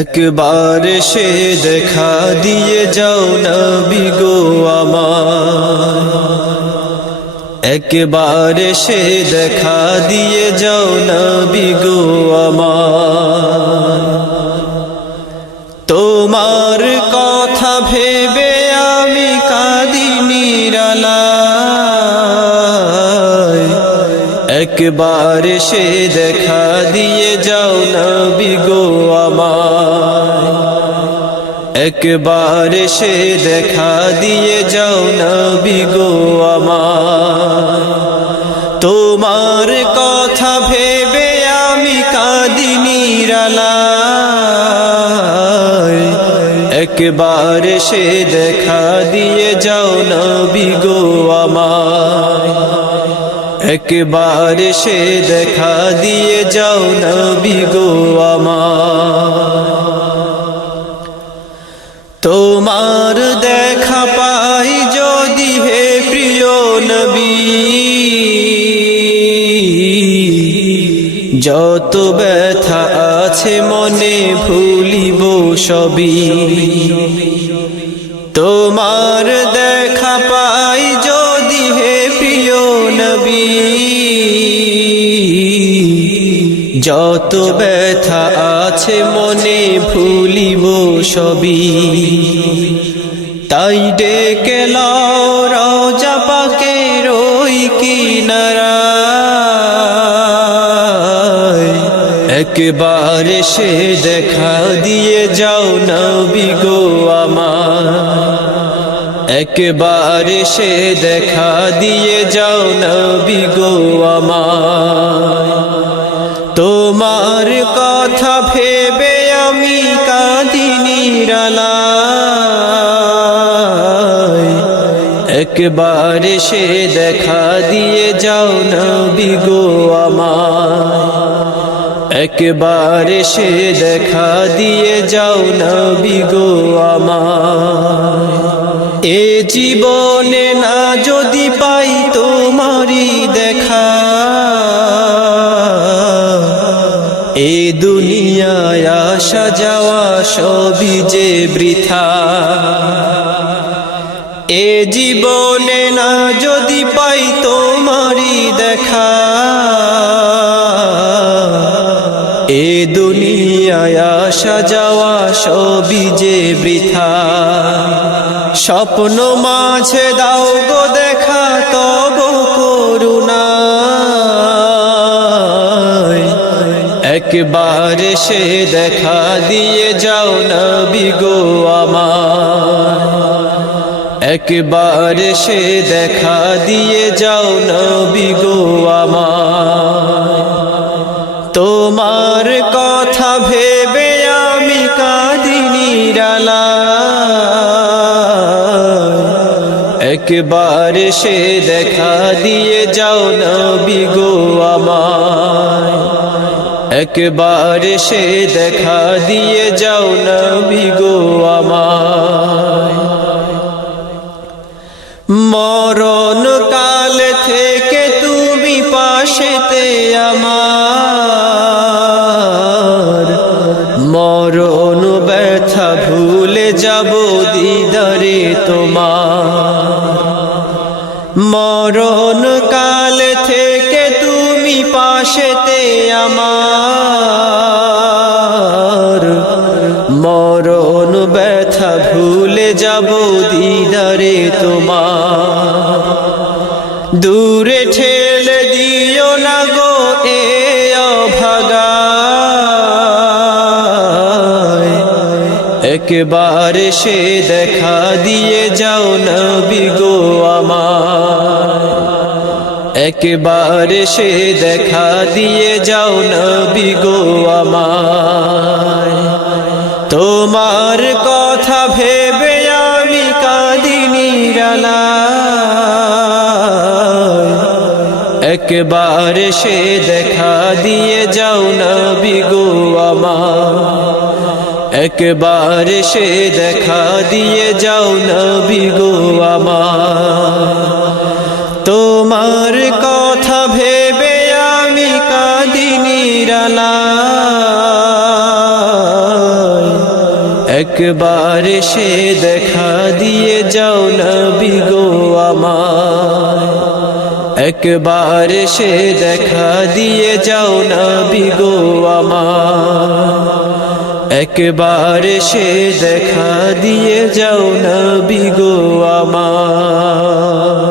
একবার সে দেখা দিয়ে যাও নবী গো আমার, একবার সে দেখা দিয়ে যাও নবী গো আমার। তোমার কথা ভেবে আমি কাঁদি নিরালায়, একবার সে দেখা দিয়ে যাও নবী গো আমার, একবার সে দেখা দিয়ে যাও নবী গো আমার। তোমার কথা ভেবে আমি কাঁদি নিরালায়, একবার সে দেখা দিয়ে যাও নবী গো আমার, একবার সে দেখা দিয়ে যাও নবী গো আমার। তোমার দেখা পাই যদি হে প্রিয় নবী, যত ব্যথা আছে মনে ভুলিব সবই। তোমার দেখা পাই যদি হে প্রিয় নবী, যত ব্যথা আছে মনে ভুলিব সবই। তাই ডেকে লও রওজা পাকের ওই কিনারায়, একবার সে দেখা দিয়ে যাও নবী গো আমার, একবার সে দেখা দিয়ে যাও নবী গো আমার। তোমার কথা ভেবে আমি কাঁদি নিরালায়, একবার সে দেখা দিয়ে যাও নবী গো আমার, একবার সে দেখা দিয়ে যাও নবী গো আমার। এ জীবনে না যদি পাই তোমারি দেখা, এ দুনিয়ায় আসা যাওয়া সবই যে বৃথা। এ জীবনে না যদি পাই তোমারি দেখা, এ দুনিয়ায় আসা যাওয়া সবই যে বৃথা। স্বপ্ন মাঝে দাও গো দেখা তব করুণায়, একবার সে দেখা দিয়ে যাও নবী গো আমার, একবার সে দেখা দিয়ে যাও নবী গো আমার। তোমার কথা ভেবে আমি কাঁদি নিরালায়, একবার সে দেখা দিয়ে যাও নবী গো আমার, একবার সে দেখা দিয়ে যাও নবী গো আমার। মরণ কাল থেকে তুমি পাশেতে আমার, মরণ ব্যথা ভুলে যাব দিদারে তোমার। মরণ কাল থেকে তুমি পাশেতে আমার, মরণ ব্যথা ভুলে যাব দিদারে তোমার। দূরে ঠেলে দিও না গো এ অভাগায়, একবার সে দেখা দিয়ে যাও নবী গো আমার, একবার সে দেখা দিয়ে যাও নবী গো আমার। তোমার কথা ভেবে আমি কাঁদি নিরালায়, একবার সে দেখা দিয়ে যাও নবী গো আমার, একবার সে দেখা দিয়ে যাও নবী গো আমার। তোমার কথা ভেবে আমি কাঁদি নিরালায়, একবার সে দেখা দিয়ে যাও নবী গো আমার একবার সে দেখা দিয়ে যাও নবী গো আমার একবার সে দেখা দিয়ে যাও নবী গো আমার